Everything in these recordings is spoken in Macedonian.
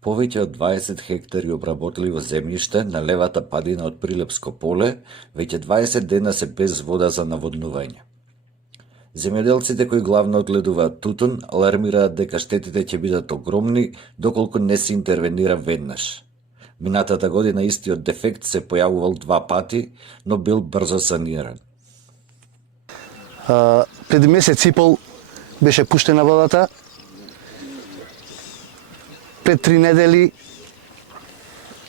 Повеќе од 20 хектари обработливо земјиште на левата падина од Прилепско поле веќе 20 дена се без вода за наводнување. Земјоделците кои главно одгледуваат тутун алармираат дека штетите ќе бидат огромни доколку не се интервенира веднаш. Минатата година истиот дефект се појавувал 2 пати, но бил брзо саниран. Пред месец и пол беше пуштена водата. Пред 3 недели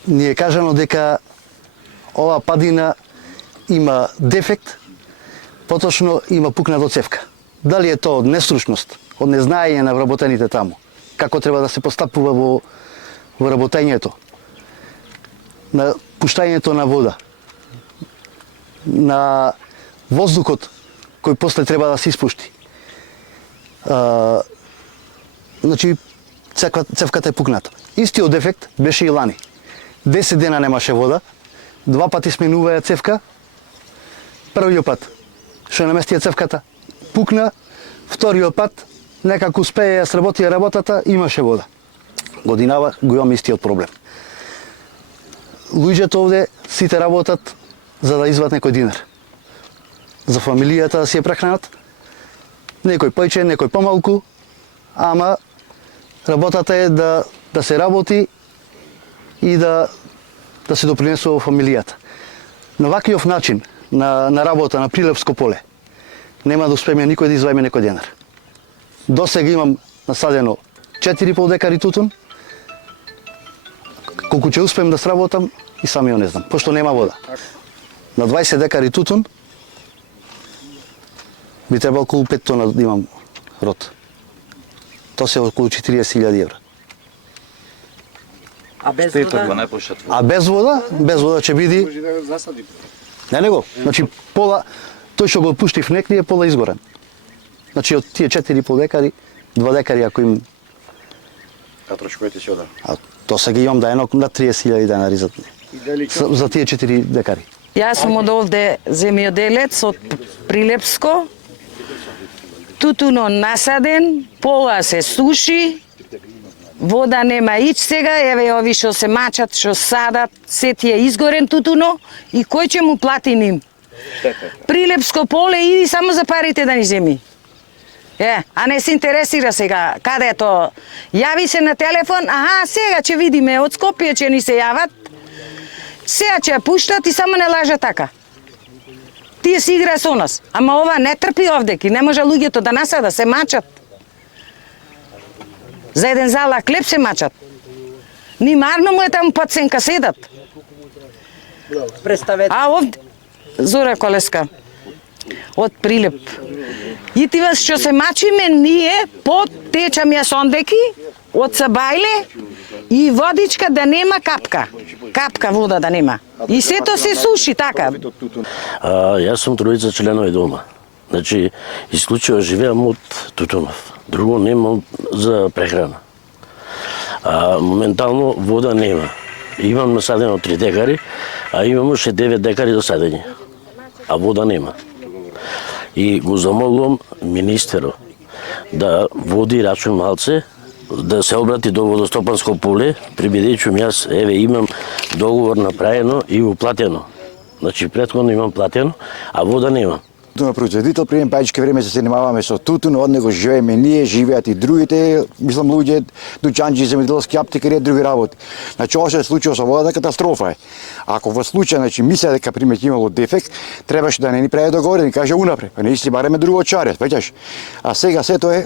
ни е кажано дека ова падина има дефект, поточно има пукната цевка. Дали е тоа од нестручност, од незнаење на вработените таму, како треба да се постапува во работењето, на пуштањето на вода, на воздухот кој после треба да се испушти. Значи, цевката е пукната. Истиот дефект беше и лани. 10 дена немаше вода, 2 пати сменуваа цевка. Првиот пат што наместија цевката пукна, вториот пат некако успеја сработија работата, имаше вода. Годинава го имаме истиот проблем. Луѓето овде сите работат за да извадат некој динар. За фамилијата да си ја прехранат, некој појче, некој помалку, ама работата е да се работи и да се допринесува фамилијата. На вакиов начин на работа на Прилепско поле нема да успееме никој да извајме некој денар. Досега имам насадено 4,5 декари тутун. Колку ќе успеем да сработам и самиот не знам, пошто нема вода. На 20 декари тутун би требало околу 5 тона да имам род. Тоа се околу 40.000 евра. А без вода? А без вода ќе биде. Не го. Значи пола тој што го пуштив некли е пола изгорен. Значи од тие 4,5 декари, 2 декари ако им. А трошковите си ода? А тоа се ги имам да едно на 30.000 денари за тие 4 декари. Јас сум од овде земјоделец од Прилепско. Тутуно насаден, пола се суши, вода нема ич сега, еве ови што се мачат, што садат, се ти е изгорен тутуно и кој ќе му плати ним? Прилепско поле иди само за парите да ни земи. А не се интересира сега каде е тоа. Јави се на телефон, сега ќе видиме, од Скопје ќе ни се јават, сега ќе ја пуштат и само не лажа така. Тие си игра со нас, ама ова не трпи овдеки, не може луѓето да насада, се мачат. За еден зала хлеб се мачат. Ни марно му е таму под сенка седат. Представете. А овде, Зора Колеска, од Прилеп. И тива што се мачиме ние, потечам ја сондеки, од Сабајле и водичка да нема капка. Капка вода да нема. И сето се суши така. Јас сум тројца членови дома. Значи, исклучиво живеам од тутунов. Друго немам за прехрана. Моментално вода нема. Имам насадено 3 декари, а имам уште 9 декари до садење. А вода нема. И го замолувам министерот да води рачун малце, да се обрати до водостопанско поле, прибедејќум јас, имам договор направено и уплатено. Значи, претходно имам платено, а вода нема. На производител, при бајчки време се занимаваме со тутун, од него живееме ние, живеат и другите, мислам луѓе, дуќанџи, земјоделски аптекари и други работи. Значи, ова се случило со водата, катастрофа е. Ако во случај, значи, мисля дека пример имало дефект, требаше да не ни прави договор, да ни каже унапред, па не си бареме друго чарјат, веќаш. А сега сето е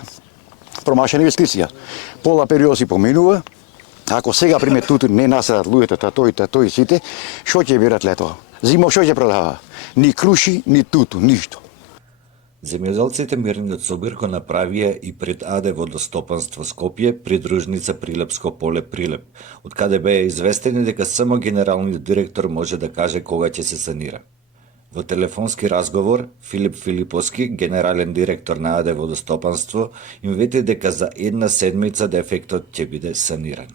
промашена инвестиција. Пола период си поминува. Ако сега пример тутун не насадат луѓето, тој сите, што ќе бират лето? Зимо што ќе продава? Ни круши, ни тутун, ништо. Земјоделците Мирниот собир го направија и пред АД Водостопанство Скопје, придружница Прилепско поле Прилеп, од каде беа известени дека само генералниот директор може да каже кога ќе се санира. Во телефонски разговор, Филип Филиповски, генерален директор на АД Водостопанство, им вети дека за една седмица дефектот ќе биде саниран.